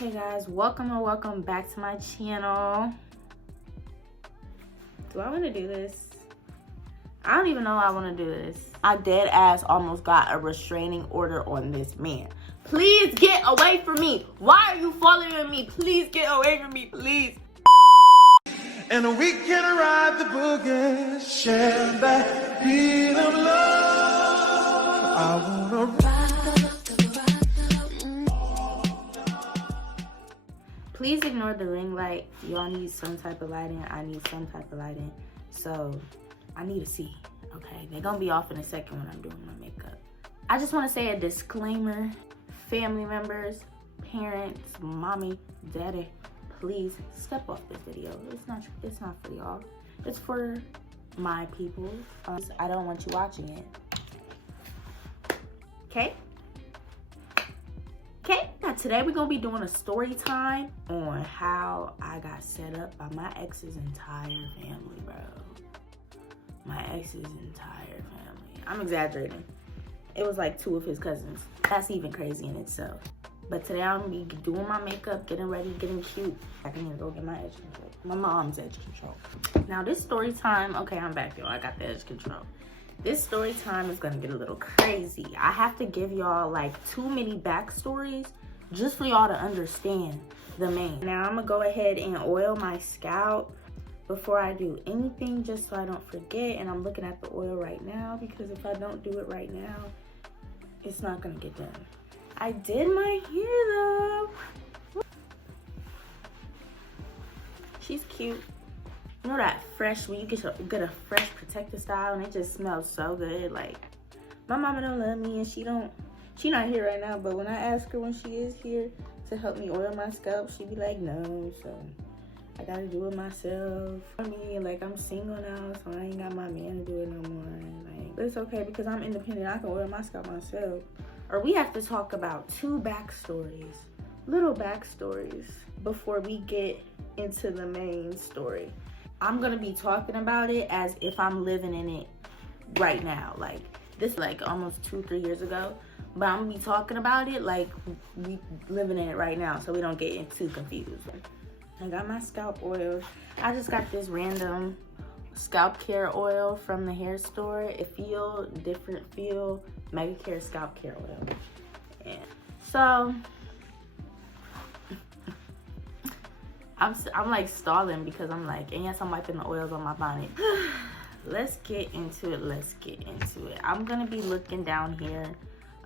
Okay guys, welcome back to my channel. Do I want to do this? I don't even know I want to do this. I dead ass almost got a restraining order on this man. Please get away from me. Why are you following me? Please get away from me, please. And we can ride the boogie, share that beat of love. I wanna ride. Please ignore the ring light. Y'all need some type of lighting. I need some type of lighting. So I need to see. Okay, they're gonna be off in a second when I'm doing my makeup. I just want to say a disclaimer. Family members, parents, mommy, daddy, please step off this video. It's not for y'all. It's for my people. I don't want you watching it. Okay? Okay, now today we're gonna be doing a story time on how I got set up by my ex's entire family, bro. My ex's entire family. I'm exaggerating. It was like 2 of his cousins. That's even crazy in itself. But today I'm gonna be doing my makeup, getting ready, getting cute. I can even go get my edge control. My mom's edge control. Now this story time, okay, I'm back, y'all. I got the edge control. This story time is gonna get a little crazy. I have to give y'all like too many backstories just for y'all to understand the main. Now I'm gonna go ahead and oil my scalp before I do anything, just so I don't forget. And I'm looking at the oil right now because if I don't do it right now, it's not gonna get done. I did my hair though. She's cute. You know that fresh, when you get a fresh protective style and it just smells so good. Like, my mama don't love me and she not here right now, but when I ask her when she is here to help me oil my scalp, she be like, no, so I gotta do it myself. I mean, like, I'm single now, so I ain't got my man to do it no more. Like, but it's okay because I'm independent. I can oil my scalp myself. Or we have to talk about 2 backstories, little backstories, before we get into the main story. I'm gonna be talking about it as if I'm living in it right now. Like, this like almost 2-3 years ago, but I'm gonna be talking about it like we living in it right now, so we don't get too confused. I got my scalp oil. I just got this random scalp care oil from the hair store. It feel different, Mega Care scalp care oil. And so I'm like stalling because I'm like, and yes, I'm wiping the oils on my bonnet. Let's get into it. I'm gonna be looking down here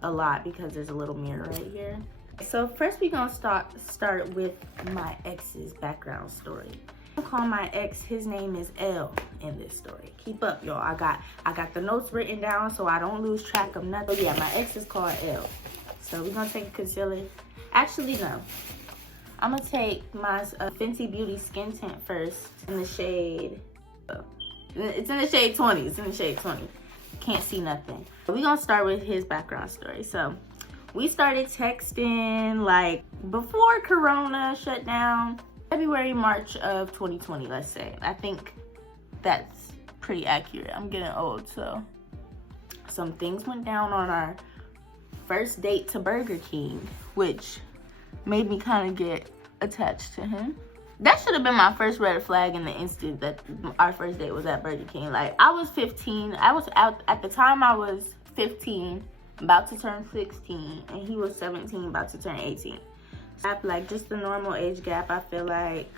a lot because there's a little mirror right here. So first we're gonna start with my ex's background story. I'm gonna call my ex, his name is L in this story. Keep up, y'all. I got the notes written down so I don't lose track of nothing. But yeah, my ex is called L. So we're gonna take a concealer. Actually, no. I'm gonna take my Fenty Beauty Skin Tint first in the shade, it's in the shade 20, Can't see nothing. We're gonna start with his background story. So we started texting like before Corona shut down, February, March of 2020, let's say. I think that's pretty accurate. I'm getting old, so some things went down on our first date to Burger King, which made me kind of get attached to him. That should have been my first red flag in the instant that our first date was at Burger King. Like, I was 15. I was out at the time. I was 15, about to turn 16, and he was 17, about to turn 18. So like just the normal age gap. I feel like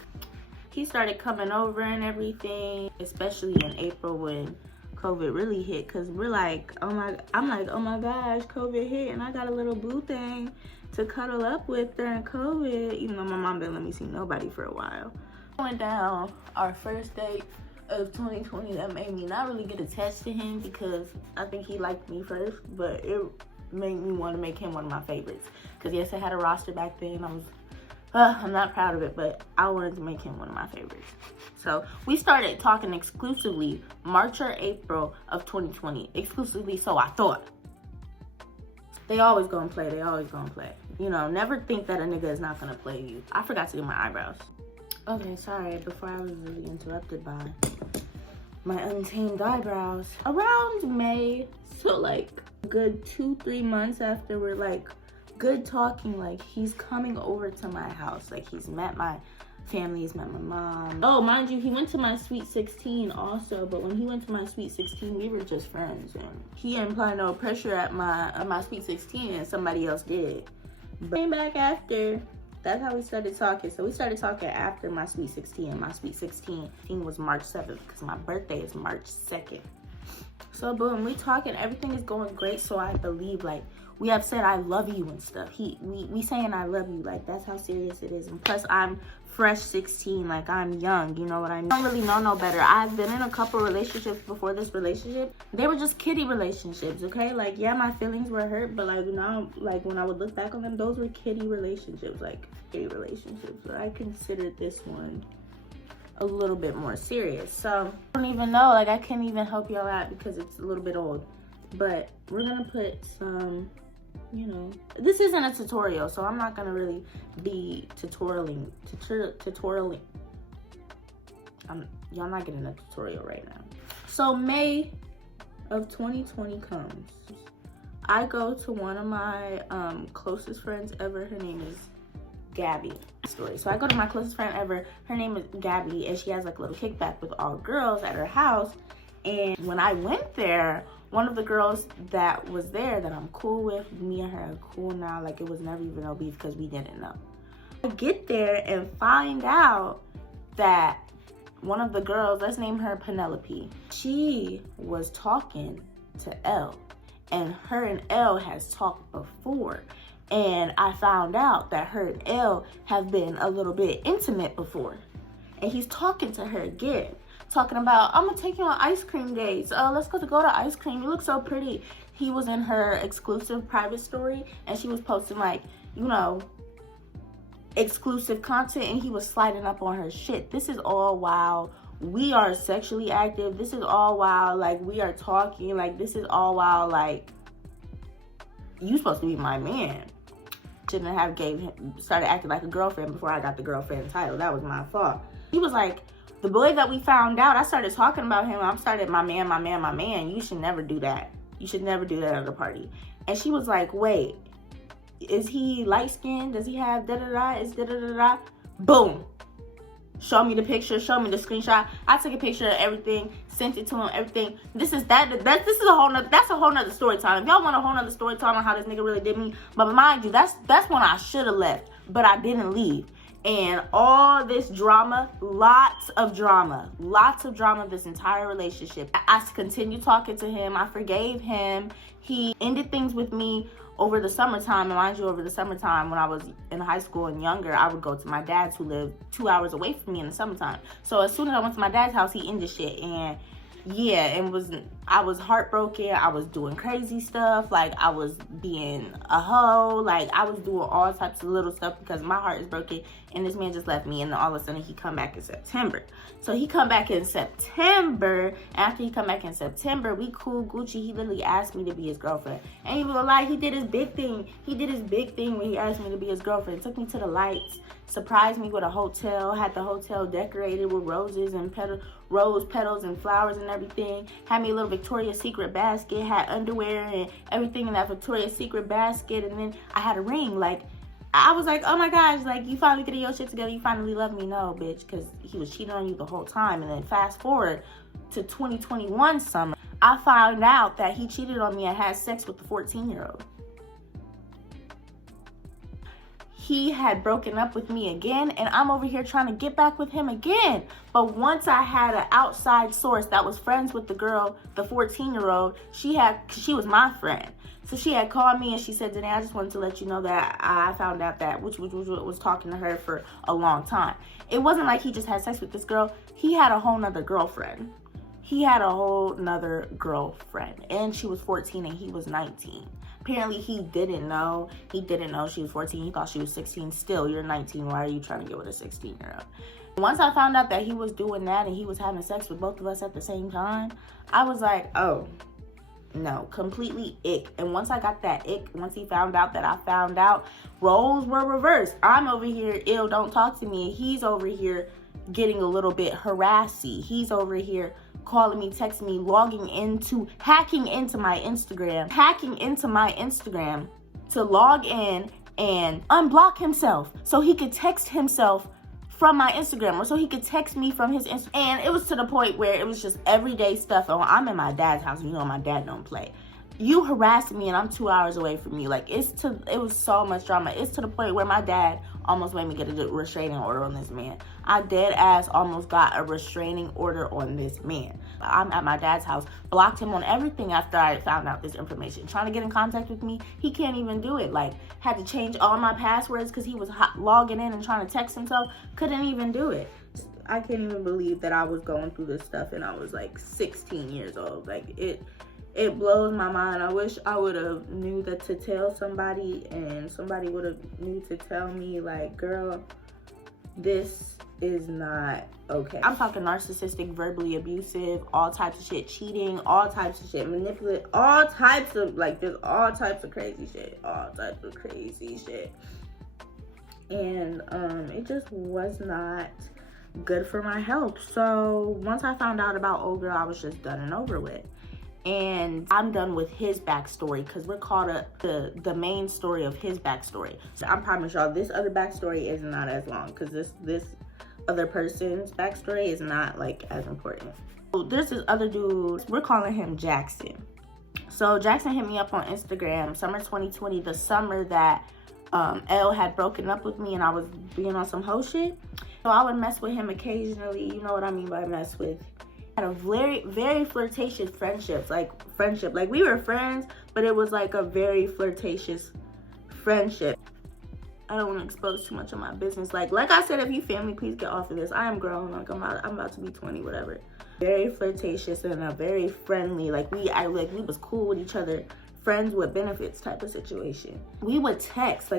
he started coming over and everything, especially in April when COVID really hit, because we're like, I'm like, oh my gosh, COVID hit and I got a little boo thing to cuddle up with during COVID, even though my mom didn't let me see nobody for a while. Went down our first date of 2020 that made me not really get attached to him because I think he liked me first, but it made me want to make him one of my favorites. Because yes, I had a roster back then. I'm not proud of it, but I wanted to make him one of my favorites. So we started talking exclusively March or April of 2020. Exclusively, so I thought. They always gonna play. You know, never think that a nigga is not gonna play you. I forgot to do my eyebrows. Okay, sorry, before I was really interrupted by my untamed eyebrows. Around May, so like a good 2-3 months after we're like good talking. Like, he's coming over to my house. Like, he's met my family, he's met my mom. Oh, mind you, he went to my Sweet 16 also, but when he went to my Sweet 16, we were just friends, and he didn't apply no pressure at my Sweet 16, and somebody else did. But came back after. That's how we started talking. So we started talking after my Sweet 16, and my Sweet 16 was March 7th, because my birthday is March 2nd. So boom, we talking, everything is going great. So I believe, like, we have said I love you and stuff. We saying I love you, like, that's how serious it is. And plus, I'm fresh 16, like, I'm young, you know what I mean? I don't really know no better. I've been in a couple relationships before this relationship. They were just kiddie relationships, okay? Like, yeah, my feelings were hurt, but like now, like, when I would look back on them, those were kiddie relationships, like kiddie relationships. But I considered this one a little bit more serious. So I don't even know, like, I can't even help y'all out because it's a little bit old. But we're gonna put some, you know, this isn't a tutorial, so I'm not gonna really be tutorialing. Y'all not getting a tutorial right now. So May of 2020 comes. I go to one of my closest friends ever. Her name is Gabby. Story. So I go to my closest friend ever. Her name is Gabby, and she has like a little kickback with all girls at her house. And when I went there, one of the girls that was there that I'm cool with, me and her are cool now, like it was never even no beef because we didn't know. I get there and find out that one of the girls, let's name her Penelope, she was talking to Elle, and her and Elle has talked before. And I found out that her and Elle have been a little bit intimate before. And he's talking to her again, talking about, I'm gonna take you on ice cream dates. Let's go to ice cream. You look so pretty. He was in her exclusive private story, and she was posting, like, you know, exclusive content, and he was sliding up on her shit. This is all while we are sexually active. This is all while, like, we are talking. Like, this is all while, like, you supposed to be my man. Shouldn't have started acting like a girlfriend before I got the girlfriend title. That was my fault. He was like, the boy that we found out, I started talking about him. I started, my man. You should never do that. You should never do that at a party. And she was like, wait, is he light-skinned? Does he have da-da-da? Is da-da-da-da? Boom. Show me the picture. Show me the screenshot. I took a picture of everything, sent it to him, everything. This is a whole nother story time. If y'all want a whole nother story time on how this nigga really did me, but mind you, that's when I should have left, but I didn't leave. And all this drama, lots of drama this entire relationship. I continued talking to him. I forgave him. He ended things with me over the summertime. And mind you, over the summertime, when I was in high school and younger, I would go to my dad's, who lived 2 hours away from me in the summertime. So as soon as I went to my dad's house, he ended shit. And yeah, I was heartbroken. I was doing crazy stuff. Like, I was being a hoe. Like, I was doing all types of little stuff because my heart is broken. And this man just left me. And then all of a sudden, he come back in September. So he come back in September. After he come back in September, we cool Gucci. He literally asked me to be his girlfriend. And he was like, he did his big thing. He did his big thing when he asked me to be his girlfriend. Took me to the lights. Surprised me with a hotel. Had the hotel decorated with roses and rose petals and flowers and everything. Had me a little Victoria's Secret basket. Had underwear and everything in that Victoria's Secret basket. And then I had a ring. Like, I was like, oh my gosh, like, you finally getting your shit together. You finally love me. No, bitch, because he was cheating on you the whole time. And then fast forward to 2021 summer, I found out that he cheated on me and had sex with the 14-year-old. He had broken up with me again, and I'm over here trying to get back with him again. But once I had an outside source that was friends with the girl, the 14-year-old, she was my friend. So she had called me and she said, Danae, I just wanted to let you know that I found out that which was talking to her for a long time. It wasn't like he just had sex with this girl. He had a whole nother girlfriend. And she was 14 and he was 19. Apparently he didn't know she was 14. He thought she was 16. Still, you're 19. Why are you trying to get with a 16-year-old? Once I found out that he was doing that and he was having sex with both of us at the same time, I was like, oh, no, completely ick. And once I got that ick, once he found out that I found out, roles were reversed. I'm over here, ill, don't talk to me. And he's over here getting a little bit harassy. He's over here calling me, texting me, hacking into my Instagram to log in and unblock himself so he could text himself from my Instagram, or so he could text me from his Instagram. And it was to the point where it was just everyday stuff. Oh, I'm in my dad's house, you know my dad don't play. You harassed me and I'm 2 hours away from you. Like, it was so much drama. It's to the point where my dad almost made me get a restraining order on this man. I dead ass almost got a restraining order on this man. I'm at my dad's house, blocked him on everything after I found out this information. Trying to get in contact with me, he can't even do it. Like, had to change all my passwords because he was logging in and trying to text himself. Couldn't even do it. I can't even believe that I was going through this stuff and I was like 16 years old. Like, it blows my mind. I wish I would have knew that to tell somebody, and somebody would have knew to tell me, like, girl, this is not okay. I'm talking narcissistic, verbally abusive, all types of shit, cheating, all types of shit, manipulate, all types of, like, there's all types of crazy shit, And it just was not good for my health. So once I found out about old girl, I was just done and over with. And I'm done with his backstory because we're caught up to the main story of his backstory. So I promise y'all, this other backstory is not as long because this other person's backstory is not like as important. So there's this other dude, we're calling him Jackson. So Jackson hit me up on Instagram, summer 2020, the summer that L had broken up with me and I was being on some hoe shit. So I would mess with him occasionally. You know what I mean by mess with. Had a very flirtatious friendship. Like we were friends, but it was like a very flirtatious friendship. I don't want to expose too much of my business. Like I said, if you family, please get off of this. I am grown. Like I'm about to be 20, whatever. Very flirtatious and a very friendly. Like we was cool with each other, friends with benefits type of situation. We would text a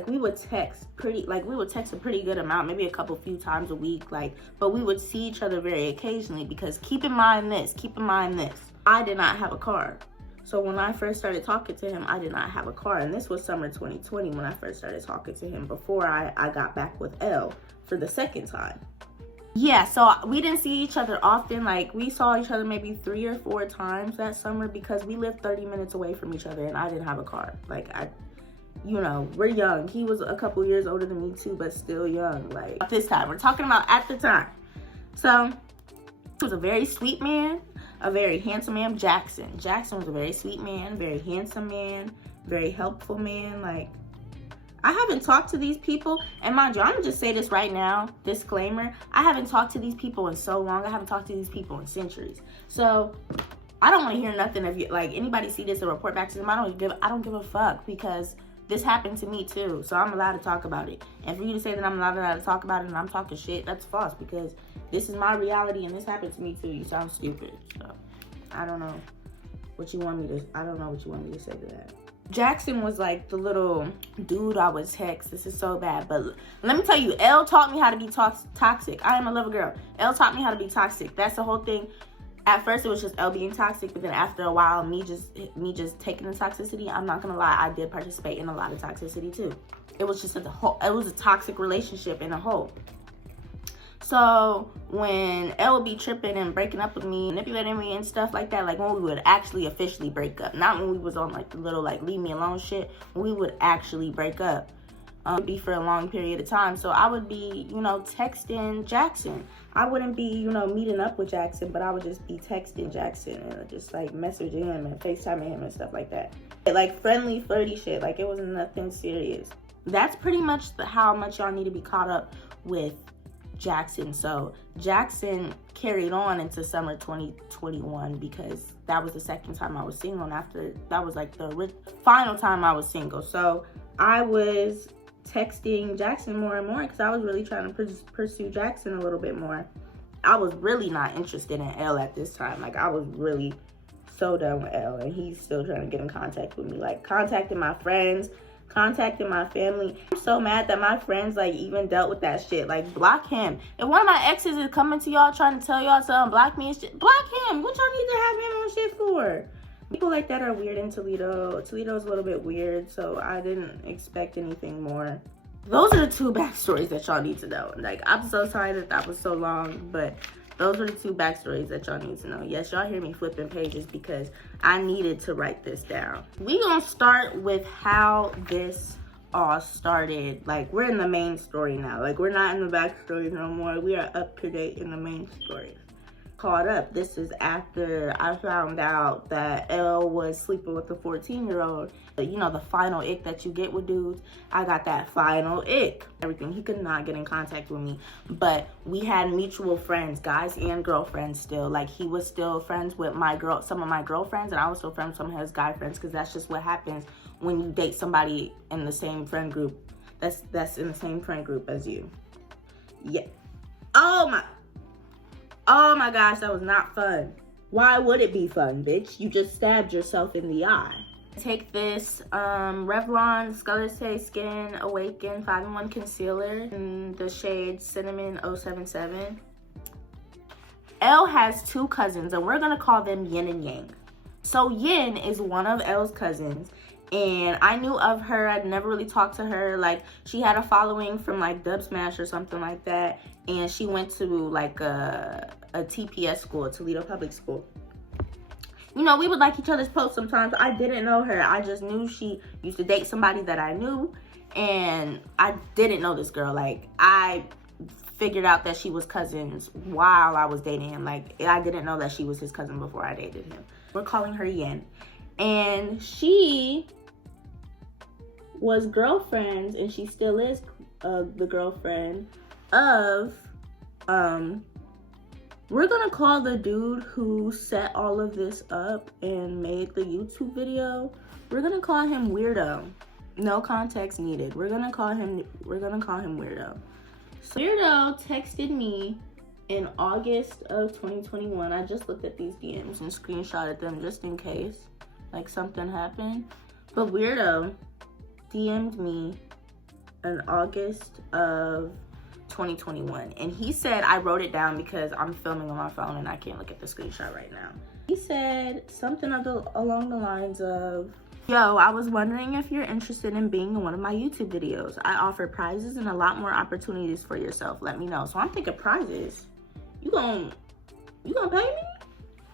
pretty good amount, maybe a few times a week, but we would see each other very occasionally because keep in mind this, I did not have a car. So when I first started talking to him, I did not have a car. And this was summer 2020 when I first started talking to him before I got back with L for the second time. Yeah, so we didn't see each other often. Like, we saw each other maybe 3 or 4 times that summer because we lived 30 minutes away from each other and I didn't have a car. Like, we're young. He was a couple years older than me too, but still young. Like, at this time, we're talking about at the time. So, he was a very sweet man, a very handsome man. Jackson was a very sweet man, very handsome man, very helpful man. Like, I haven't talked to these people, and mind you, I'm gonna just say this right now, disclaimer, I haven't talked to these people in so long. I haven't talked to these people in centuries. So I don't want to hear nothing of you. Like, anybody see this and report back to them, I don't give a fuck, because this happened to me too. So I'm allowed to talk about it. And for you to say that I'm not allowed to talk about it and I'm talking shit, that's false, because this is my reality and this happened to me too. You sound stupid. So I don't know what you want me to say to that. Jackson was like the little dude I would text. This is so bad, but let me tell you, L taught me how to be toxic. I am a little girl. L taught me how to be toxic. That's the whole thing. At first, it was just L being toxic, but then after a while, me just taking the toxicity. I'm not gonna lie, I did participate in a lot of toxicity too. It was just it was a toxic relationship in a whole. So when L would be tripping and breaking up with me, manipulating me and stuff like that, like when we would actually officially break up, not when we was on like the little like leave me alone shit, when we would actually break up, it'd be for a long period of time. So I would be, texting Jackson. I wouldn't be, meeting up with Jackson, but I would just be texting Jackson and just like messaging him and FaceTiming him and stuff like that. Like friendly, flirty shit. Like it was nothing serious. That's pretty much how much y'all need to be caught up with Jackson. So Jackson carried on into summer 2021 because that was the second time I was single, and after that was like the final time I was single. So I was texting Jackson more and more because I was really trying to pursue Jackson a little bit more. I was really not interested in L at this time. Like I was really so done with L, and he's still trying to get in contact with me, like contacting my friends, contacting my family. I'm so mad that my friends like even dealt with that shit. Like block him. If one of my exes is coming to y'all trying to tell y'all to unblock me and shit, block him. What y'all need to have him on shit for? People like that are weird in Toledo. Toledo's a little bit weird, so I didn't expect anything more. Those are the 2 backstories that y'all need to know. Like, I'm so sorry that was so long, but Those are the 2 backstories that y'all need to know. Yes, y'all hear me flipping pages because I needed to write this down. We gonna start with how this all started. Like, we're in the main story now. Like, we're not in the backstory no more. We are up to date in the main story. Caught up. This is after I found out that Elle was sleeping with a 14-year-old. You know, the final ick that you get with dudes. I got that final ick. Everything. He could not get in contact with me. But we had mutual friends, guys and girlfriends still. Like, he was still friends with some of my girlfriends, and I was still friends with some of his guy friends, because that's just what happens when you date somebody in the same friend group. That's in the same friend group as you. Yeah. Oh my gosh, that was not fun. Why would it be fun, bitch? You just stabbed yourself in the eye. Take this Revlon Sculpted Skin Awaken 5-in-1 Concealer in the shade Cinnamon 077. Elle has 2 cousins, and we're gonna call them Yin and Yang. So Yin is one of Elle's cousins, and I knew of her. I'd never really talked to her. Like, she had a following from like Dub Smash or something like that, and she went to like a TPS school, Toledo Public School. You know, we would like each other's posts sometimes. I didn't know her. I just knew she used to date somebody that I knew, and I didn't know this girl. Like, I figured out that she was cousins while I was dating him. Like, I didn't know that she was his cousin before I dated him. We're calling her Yin. And she was girlfriends, and she still is the girlfriend of, we're gonna call the dude who set all of this up and made the YouTube video, we're gonna call him Weirdo. No context needed. We're gonna call him Weirdo. So Weirdo texted me in August of 2021. I just looked at these DMs and screenshotted them just in case like something happened. But Weirdo DM'd me in August of 2021, and he said, I wrote it down because I'm filming on my phone and I can't look at the screenshot right now. He said something along the lines of, yo, I was wondering if you're interested in being in one of my YouTube videos. I offer prizes and a lot more opportunities for yourself. Let me know. So I'm thinking, prizes? You gonna pay me?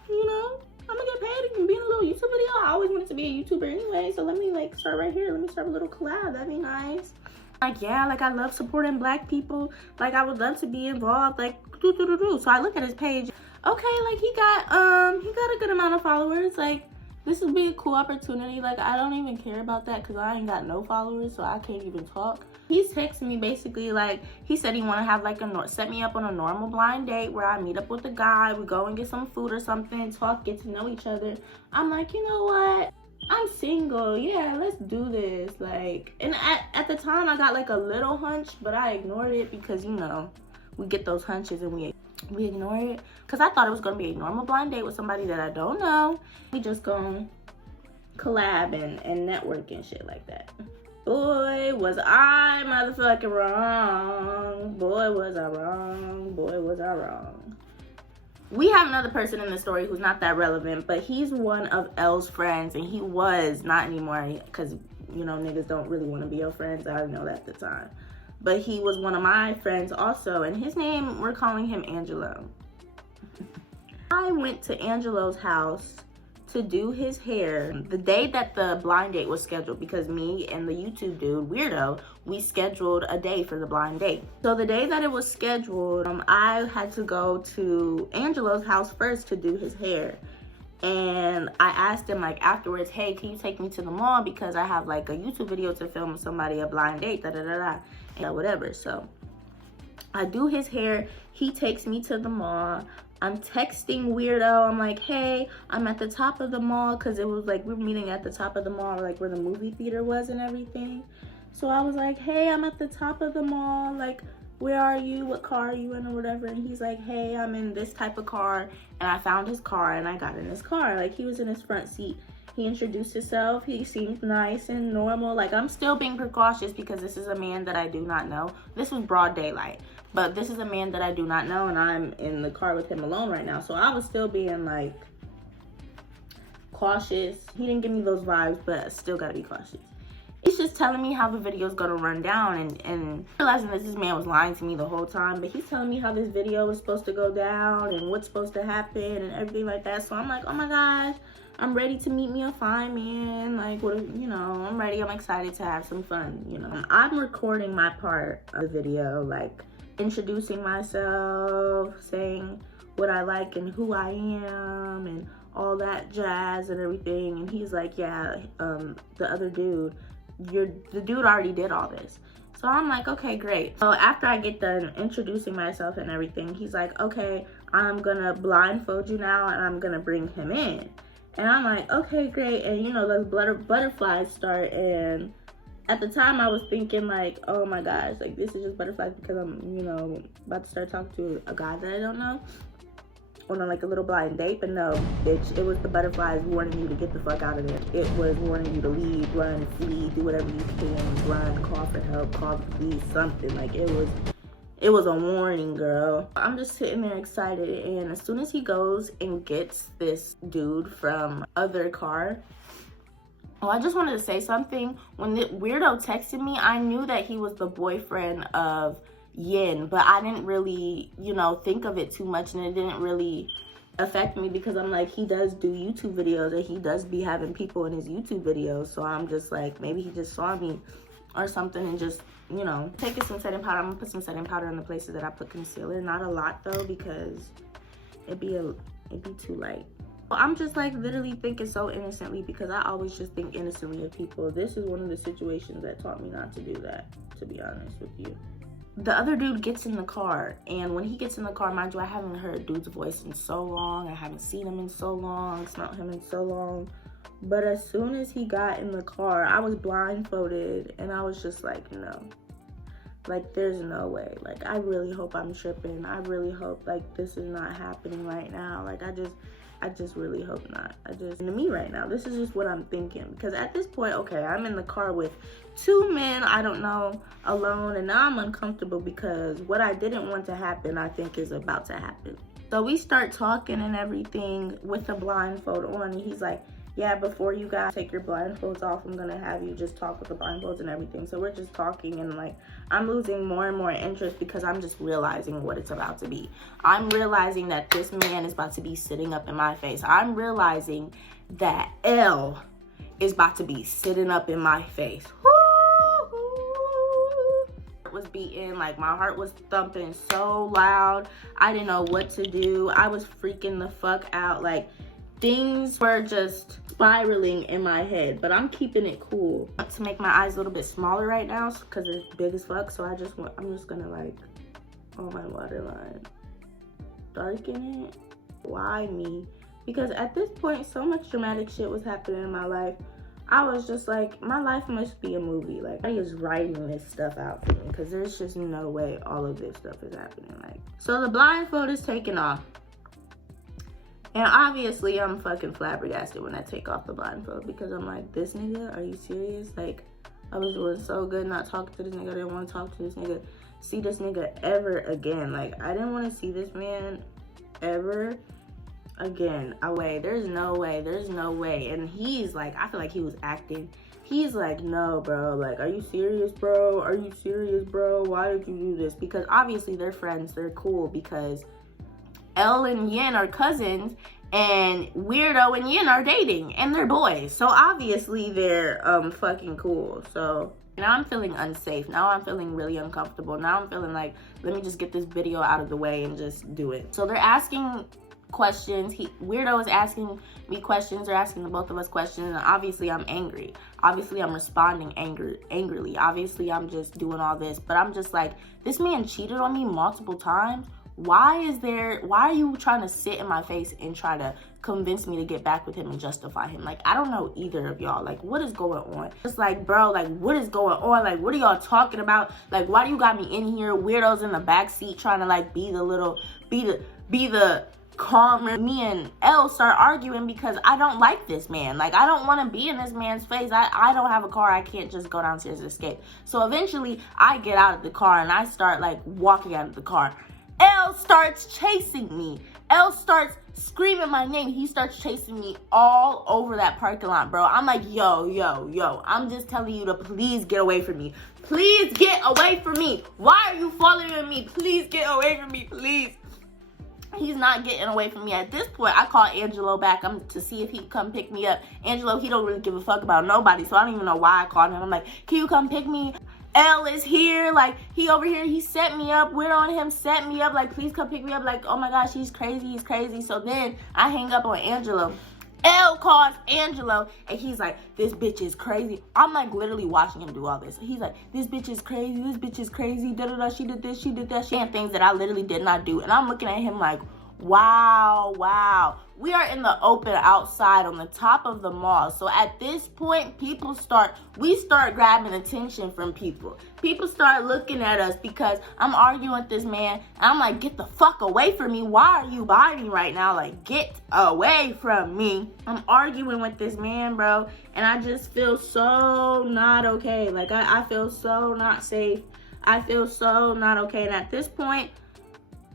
You know, I'm gonna get paid and be in a little YouTube video. I always wanted to be a YouTuber anyway, so let me like start right here. Let me start a little collab. That'd be nice. Like, yeah, like I love supporting Black people. Like, I would love to be involved. Like, So I look at his page. Okay, like he got a good amount of followers. Like, this would be a cool opportunity. Like, I don't even care about that because I ain't got no followers, so I can't even talk. He's texting me basically like, he said he want to have like set me up on a normal blind date where I meet up with a guy, we go and get some food or something, talk, get to know each other. I'm like, you know what? I'm single. Yeah, let's do this. Like, and at the time I got like a little hunch, but I ignored it because, you know, we get those hunches and we ignore it because I thought it was gonna be a normal blind date with somebody that I don't know. We just gonna collab and network and shit like that. Boy, was I motherfucking wrong. Boy, was I wrong. Boy, was I wrong. We have another person in the story who's not that relevant, but he's one of Elle's friends, and he was, not anymore, because, you know, niggas don't really want to be your friends. I didn't know that at the time. But he was one of my friends also, and his name, we're calling him Angelo. I went to Angelo's house to do his hair the day that the blind date was scheduled, because me and the YouTube dude, Weirdo, we scheduled a day for the blind date. So the day that it was scheduled, I had to go to Angelo's house first to do his hair. And I asked him like afterwards, hey, can you take me to the mall because I have like a YouTube video to film with somebody, a blind date, and whatever. So I do his hair, he takes me to the mall. I'm texting Weirdo. I'm like, hey, I'm at the top of the mall, because it was like we were meeting at the top of the mall, like where the movie theater was and everything. So I was like, hey, I'm at the top of the mall. Like, where are you? What car are you in or whatever? And he's like, hey, I'm in this type of car. And I found his car and I got in his car. Like, he was in his front seat. He introduced himself. He seemed nice and normal. Like, I'm still being precautious because this is a man that I do not know. This was broad daylight. But this is a man that I do not know, and I'm in the car with him alone right now. So I was still being, like, cautious. He didn't give me those vibes, but I still gotta be cautious. He's just telling me how the video is gonna run down, and realizing that this man was lying to me the whole time, but he's telling me how this video is supposed to go down and what's supposed to happen and everything like that. So I'm like, oh my gosh, I'm ready to meet me a fine man. Like, what, you know, I'm ready. I'm excited to have some fun, you know. I'm recording my part of the video, like introducing myself, saying what I like and who I am and all that jazz and everything. And he's like, yeah, the other dude, the dude already did all this. So I'm like, okay, great. So after I get done introducing myself and everything, he's like, okay, I'm gonna blindfold you now and I'm gonna bring him in. And I'm like, okay, great. And you know, those butterflies start, and at the time I was thinking like, oh my gosh, like this is just butterflies because I'm, you know, about to start talking to a guy that I don't know on like a little blind date. But no, bitch, it was the butterflies warning you to get the fuck out of there. It was warning you to leave, run, flee, do whatever you can, run, call for help, call the police, something. Like it was a warning, girl. I'm just sitting there excited, and as soon as he goes and gets this dude from other car, oh, I just wanted to say something. When the weirdo texted me, I knew that he was the boyfriend of Yin, but I didn't really, you know, think of it too much, and it didn't really affect me because I'm like, he does do YouTube videos and he does be having people in his YouTube videos. So I'm just like, maybe he just saw me or something and just, you know, taking some setting powder. I'm gonna put some setting powder in the places that I put concealer. Not a lot though, because it'd be too light. Well, I'm just like literally thinking so innocently, because I always just think innocently of people. This is one of the situations that taught me not to do that, to be honest with you. The other dude gets in the car, and when he gets in the car, mind you, I haven't heard dude's voice in so long. I haven't seen him in so long, smelled him in so long. But as soon as he got in the car, I was blindfolded, and I was just like, no. Like, there's no way. Like, I really hope I'm tripping. I really hope, like, this is not happening right now. Like, I just really hope not. To me right now, this is just what I'm thinking. Because at this point, okay, I'm in the car with two men I don't know, alone, and now I'm uncomfortable because what I didn't want to happen, I think, is about to happen. So we start talking and everything with the blindfold on, and he's like, yeah, before you guys take your blindfolds off, I'm gonna have you just talk with the blindfolds and everything. So we're just talking, and like, I'm losing more and more interest because I'm just realizing what it's about to be. I'm realizing that this man is about to be sitting up in my face. I'm realizing that L is about to be sitting up in my face. Was beating, like my heart was thumping so loud. I didn't know what to do. I was freaking the fuck out. Like, things were just spiraling in my head, but I'm keeping it cool. To make my eyes a little bit smaller right now because it's big as fuck, so I'm just gonna, like, on my waterline, darken it. Why me? Because at this point, so much dramatic shit was happening in my life. I was just like, my life must be a movie. Like, I is writing this stuff out for me, because there's just no way all of this stuff is happening. Like, so the blindfold is taken off. And obviously, I'm fucking flabbergasted when I take off the blindfold, because I'm like, this nigga, are you serious? Like, I was doing so good not talking to this nigga. I didn't want to talk to this nigga, see this nigga ever again. Like, I didn't want to see this man ever again. There's no way. And he's like, I feel like he was acting. He's like, no, bro. Like, are you serious, bro? Are you serious, bro? Why did you do this? Because obviously they're friends. They're cool because L and Yin are cousins, and Weirdo and Yin are dating, and they're boys. So obviously they're fucking cool. So now I'm feeling unsafe. Now I'm feeling really uncomfortable. Now I'm feeling like, let me just get this video out of the way and just do it. So they're asking questions. Weirdo is asking me questions. They're asking the both of us questions, and obviously I'm angry. Obviously I'm responding angrily. Obviously I'm just doing all this, but I'm just like, this man cheated on me multiple times. Why are you trying to sit in my face and try to convince me to get back with him and justify him? Like, I don't know either of y'all. Like, what is going on? It's like, bro, like, what is going on? Like, what are y'all talking about? Like, why do you got me in here? Weirdos in the back seat trying to, like, be the calmer. Me and Elle start arguing because I don't like this man. Like, I don't want to be in this man's face. I don't have a car. I can't just go downstairs and escape. So eventually I get out of the car and I start, like, walking out of the car. Elle starts chasing me. L starts screaming my name. He starts chasing me all over that parking lot, bro. I'm like, yo, I'm just telling you to please get away from me. Please get away from me. Why are you following me? Please get away from me, please. He's not getting away from me. At this point, I call Angelo back to see if he can come pick me up. Angelo, he don't really give a fuck about nobody, so I don't even know why I called him. I'm like, can you come pick me? L is here, like, he over here, he set me up, we're on him, set me up, like, please come pick me up, like, oh my gosh, he's crazy. So then I hang up on Angelo. L calls Angelo, and he's like, this bitch is crazy. I'm like literally watching him do all this. He's like, this bitch is crazy, da-da-da, she did this, she did that, and things that I literally did not do. And I'm looking at him like, wow. We are in the open outside on the top of the mall. So at this point, we start grabbing attention from people. People start looking at us because I'm arguing with this man. And I'm like, get the fuck away from me. Why are you by me right now? Like, get away from me. I'm arguing with this man, bro. And I just feel so not okay. Like, I feel so not safe. I feel so not okay. And at this point,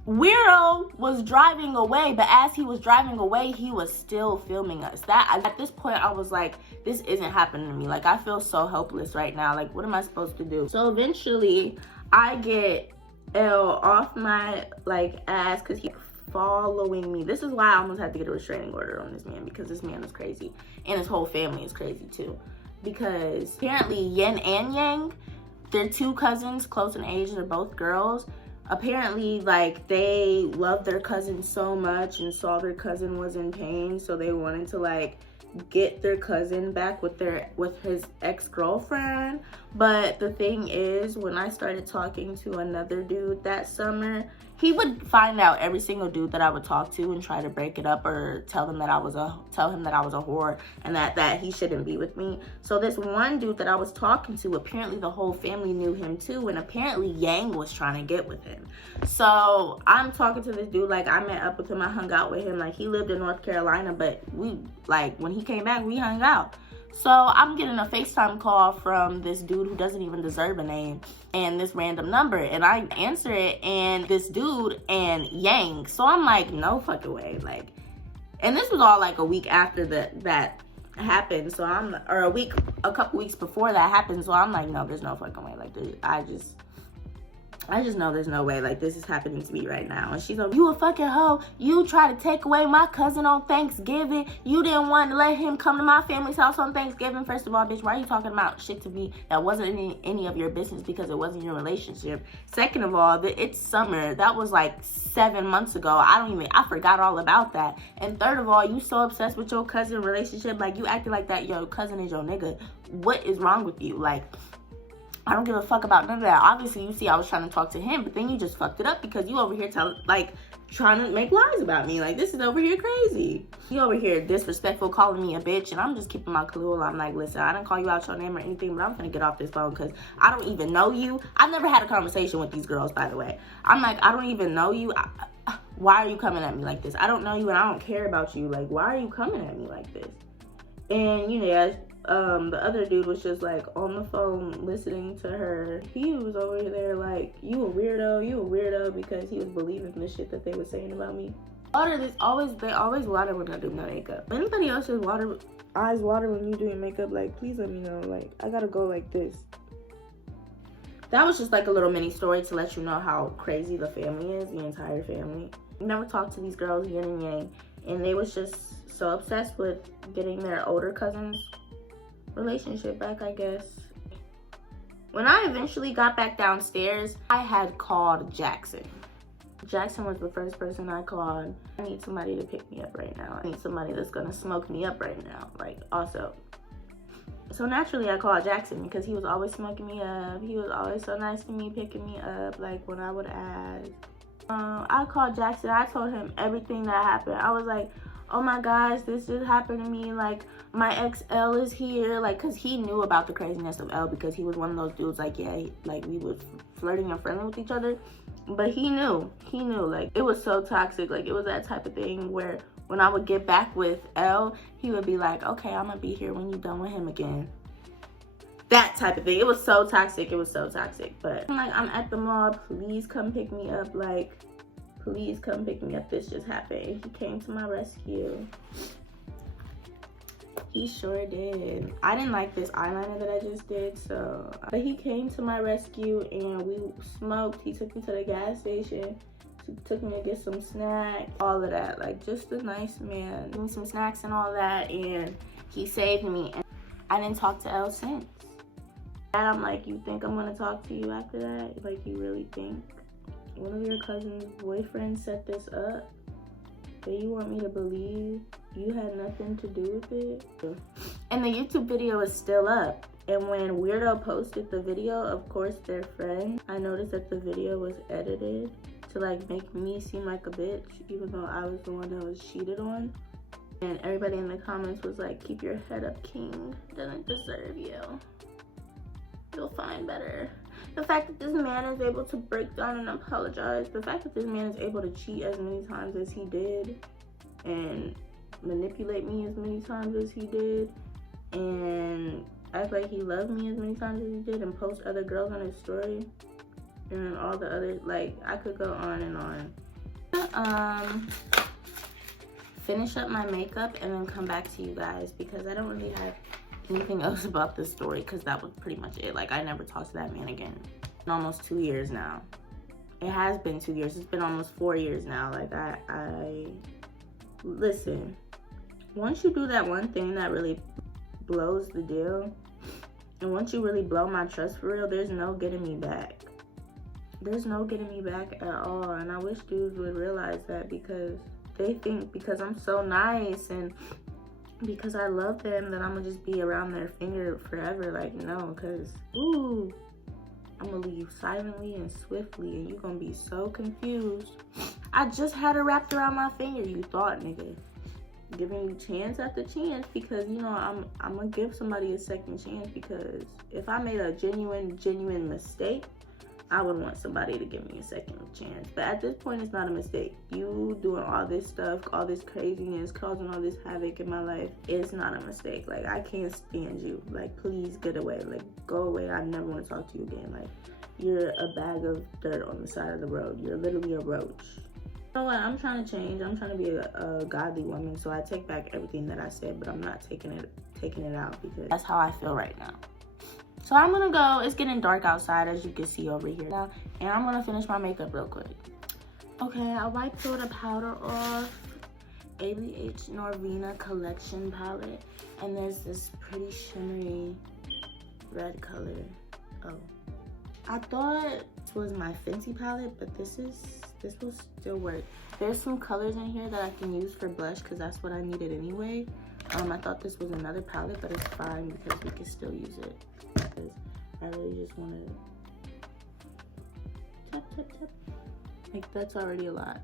Weirdo was driving away, but as he was driving away, he was still filming us. At this point, I was like, this isn't happening to me. Like, I feel so helpless right now. Like, what am I supposed to do? So eventually, I get L off my, like, ass because he's following me. This is why I almost had to get a restraining order on this man, because this man is crazy. And his whole family is crazy, too. Because apparently, Yin and Yang, they're two cousins, close in age. They're both girls. Apparently, like, they loved their cousin so much and saw their cousin was in pain, so they wanted to, like, get their cousin back with his ex-girlfriend. But the thing is, when I started talking to another dude that summer, he would find out every single dude that I would talk to and try to break it up or tell him that I was a whore and that he shouldn't be with me. So this one dude that I was talking to, apparently the whole family knew him too, and apparently Yang was trying to get with him. So I'm talking to this dude, like, I met up with him, I hung out with him. Like, he lived in North Carolina, but we, like, when he came back, we hung out. So I'm getting a FaceTime call from this dude who doesn't even deserve a name and this random number, and I answer it, and this dude and Yang. So I'm like, no fucking way. Like, and this was all like a week after that happened. So a couple weeks before that happened. So I'm like, no, there's no fucking way. Like, I just know there's no way, like, this is happening to me right now. And she's like, you a fucking hoe. You try to take away my cousin on Thanksgiving. You didn't want to let him come to my family's house on Thanksgiving. First of all, bitch, why are you talking about shit to me that wasn't any of your business because it wasn't your relationship? Second of all, it's summer. That was like 7 months ago. I forgot all about that. And third of all, you so obsessed with your cousin relationship. Like, you acting like that your cousin is your nigga. What is wrong with you? Like, I don't give a fuck about none of that. Obviously, you see I was trying to talk to him, but then you just fucked it up because you over here trying to make lies about me. Like, this is over here crazy. You over here disrespectful, calling me a bitch, and I'm just keeping my cool. I'm like, listen, I didn't call you out your name or anything, but I'm gonna get off this phone because I don't even know you. I've never had a conversation with these girls, by the way. I'm like, I don't even know you. Why are you coming at me like this? I don't know you and I don't care about you. Like, why are you coming at me like this? And, you know, the other dude was just like on the phone listening to her. He was over there like, you a weirdo, because he was believing the shit that they were saying about me. They always water when I do my makeup. If anybody else's eyes water when you doing makeup, like, please let me know. Like, I gotta go like this. That was just like a little mini story to let you know how crazy the family is, the entire family. I never talked to these girls, Yin and Yang, and they was just so obsessed with getting their older cousins relationship back, I guess. When I eventually got back downstairs, I had called Jackson. Jackson was the first person I called. I need somebody to pick me up right now. I need somebody that's gonna smoke me up right now, like, also. So naturally I called Jackson because he was always smoking me up. He was always so nice to me, picking me up, like, when I would ask. I called Jackson. I told him everything that happened. I was like, oh my gosh, this just happened to me. Like, my ex L is here. Like, because he knew about the craziness of L because he was one of those dudes, like, yeah, like, we were flirting and friendly with each other. But he knew, like, it was so toxic. Like, it was that type of thing where when I would get back with L, he would be like, okay, I'm gonna be here when you're done with him again. That type of thing. It was so toxic. But I'm like, I'm at the mall. Please come pick me up. Like, please come pick me up. This just happened. He came to my rescue. He sure did. I didn't like this eyeliner that I just did, so. But he came to my rescue and we smoked. He took me to the gas station. Took me to get some snacks, all of that. Like, just a nice man. Gave me some snacks and all that, and he saved me. And I didn't talk to Elle since. And I'm like, you think I'm gonna talk to you after that? Like, you really think one of your cousin's boyfriends set this up? That you want me to believe you had nothing to do with it? And the YouTube video is still up. And when Weirdo posted the video, of course they're friends, I noticed that the video was edited to like make me seem like a bitch, even though I was the one that was cheated on. And everybody in the comments was like, keep your head up, King. Doesn't deserve you. You'll find better. The fact that this man is able to break down and apologize, the fact that this man is able to cheat as many times as he did and manipulate me as many times as he did and act like he loved me as many times as he did and post other girls on his story and all the other, like, I could go on and on. Finish up my makeup and then come back to you guys because I don't really have anything else about this story because that was pretty much it. Like, I never talked to that man again in almost 2 years now. It has been 2 years. It's been almost 4 years now. Like, I listen, once you do that one thing that really blows the deal, and once you really blow my trust for real, there's no getting me back. There's no getting me back at all. And I wish dudes would realize that because they think because I'm so nice and because I love them that I'm gonna just be around their finger forever. Like, no, because ooh, I'm gonna leave silently and swiftly and you're gonna be so confused. I just had it wrapped around my finger, you thought, nigga. Giving you chance after chance because, you know, I'm gonna give somebody a second chance because if I made a genuine mistake, I would want somebody to give me a second chance. But at this point, it's not a mistake. You doing all this stuff, all this craziness, causing all this havoc in my life, it's not a mistake. Like, I can't stand you. Like, please get away. Like, go away. I never want to talk to you again. Like, you're a bag of dirt on the side of the road. You're literally a roach. You know what? I'm trying to change. I'm trying to be a godly woman. So I take back everything that I said, but I'm not taking it out because that's how I feel right now. So I'm gonna go. It's getting dark outside, as you can see over here now, and I'm gonna finish my makeup real quick. Okay, I wiped all the powder off. ABH Norvina collection palette, and there's this pretty shimmery red color. Oh, I thought this was my Fenty palette, but this will still work. There's some colors in here that I can use for blush because that's what I needed anyway. I thought this was another palette, but it's fine because we can still use it. Because I really just want to tap. Like, that's already a lot.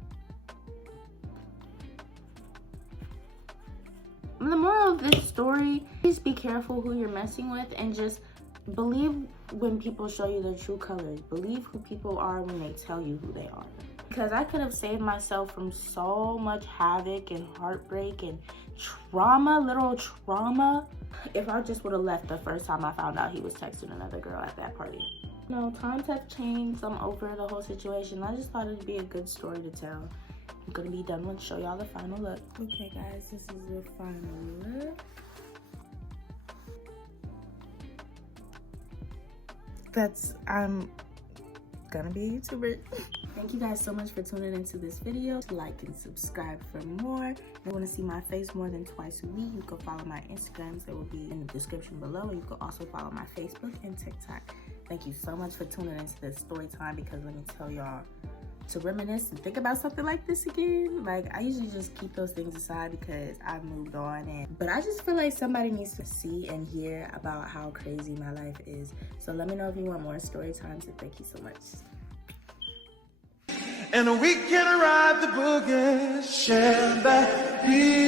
The moral of this story is be careful who you're messing with and just believe when people show you their true colors. Believe who people are when they tell you who they are. Because I could have saved myself from so much havoc and heartbreak and literal trauma, if I just would have left the first time I found out he was texting another girl at that party. No, times have changed. I'm over the whole situation. I just thought it'd be a good story to tell. I'm gonna be done with show y'all the final look. Okay guys, this is the final look. I'm gonna be a YouTuber. Thank you guys so much for tuning into this video. Like and subscribe for more. If you want to see my face more than twice a week, you can follow my Instagrams. They will be in the description below. And you can also follow my Facebook and TikTok. Thank you so much for tuning into this story time because let me tell y'all, to reminisce and think about something like this again, like, I usually just keep those things aside because I've moved on, but I just feel like somebody needs to see and hear about how crazy my life is. So let me know if you want more story times, and thank you so much. And we can ride the boogie, share that beat.